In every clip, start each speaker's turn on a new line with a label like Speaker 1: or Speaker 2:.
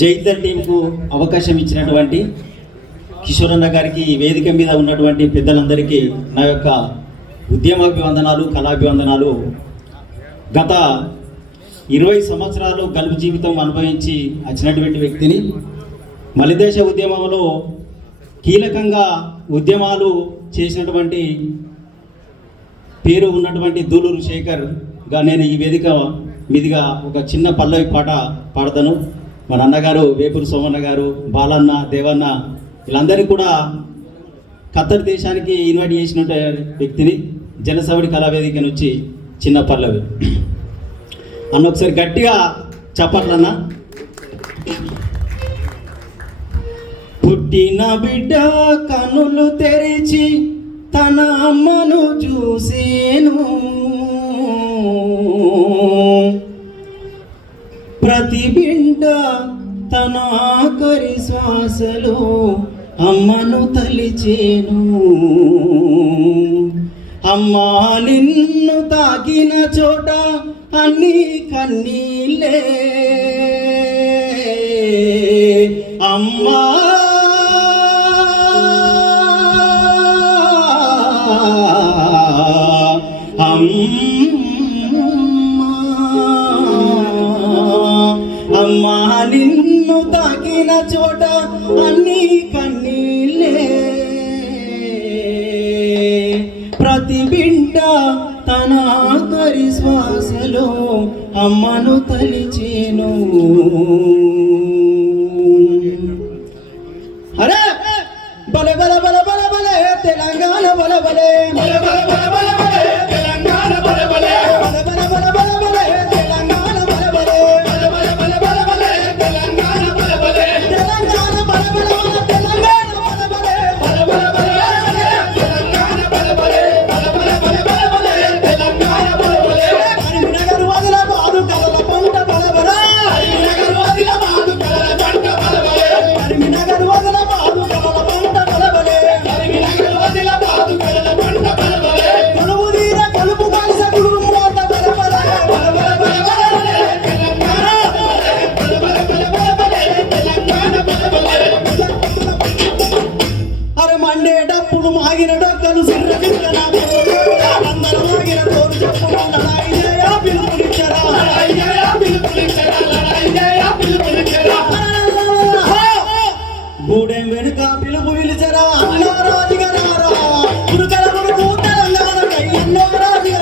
Speaker 1: జైతర్ టీంకు అవకాశం ఇచ్చినటువంటి కిషోరన్న గారికి ఈ వేదిక మీద ఉన్నటువంటి పెద్దలందరికీ నా యొక్క ఉద్యమాభివందనాలు కళాభివందనాలు. గత ఇరవై సంవత్సరాలు గల్పు జీవితం అనుభవించి వచ్చినటువంటి వ్యక్తిని మలిదేశ ఉద్యమంలో కీలకంగా ఉద్యమాలు చేసినటువంటి పేరు ఉన్నటువంటి దూలూరు శేఖర్గా నేను ఈ వేదిక మీదుగా ఒక చిన్న పల్లవి పాట పాడతాను. మన అన్నగారు వేపూరు సోమన్న గారు బాలన్న దేవన్న వీళ్ళందరినీ కూడా ఖత్తర్ దేశానికి ఇన్వైట్ చేసిన వ్యక్తిని జనసవడి కళావేదిక నుంచి చిన్న పల్లవి. అన్న ఒకసారి గట్టిగా చెప్పట్లన్నా. పుట్టిన బిడ్డ కనులు తెరిచి తన అమ్మను చూసేను. ప్రతి బిడ్డ బిడ్డ తన ఆఖరి శ్వాసలో అమ్మను తలిచేను. అమ్మా నిన్ను తాకిన చోట అన్ని కన్నీళ్ళే. అమ్మా అమ్మ. చోట అన్ని కన్నీళ్ళే. ప్రతి బిడ్డ తన ఆఖరి శ్వాసలో అమ్మను తలిచేను. అరే! బల బల బల బల బలే తెలంగాణ బల బలే గూడెం వెనుక పిలుపు పిలిచరా అన్నో రాజుగా రారా గురుకల తెలంగాణ కయ్యన్నో రాజుగా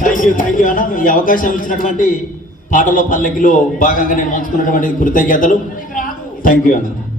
Speaker 1: థ్యాంక్ యూ థ్యాంక్ యూ అన్న ఈ అవకాశం ఇచ్చినటువంటి పాటలో పల్లకిలో భాగంగా నేను పంచుకున్నటువంటి కృతజ్ఞతలు. థ్యాంక్ యూ అన్న.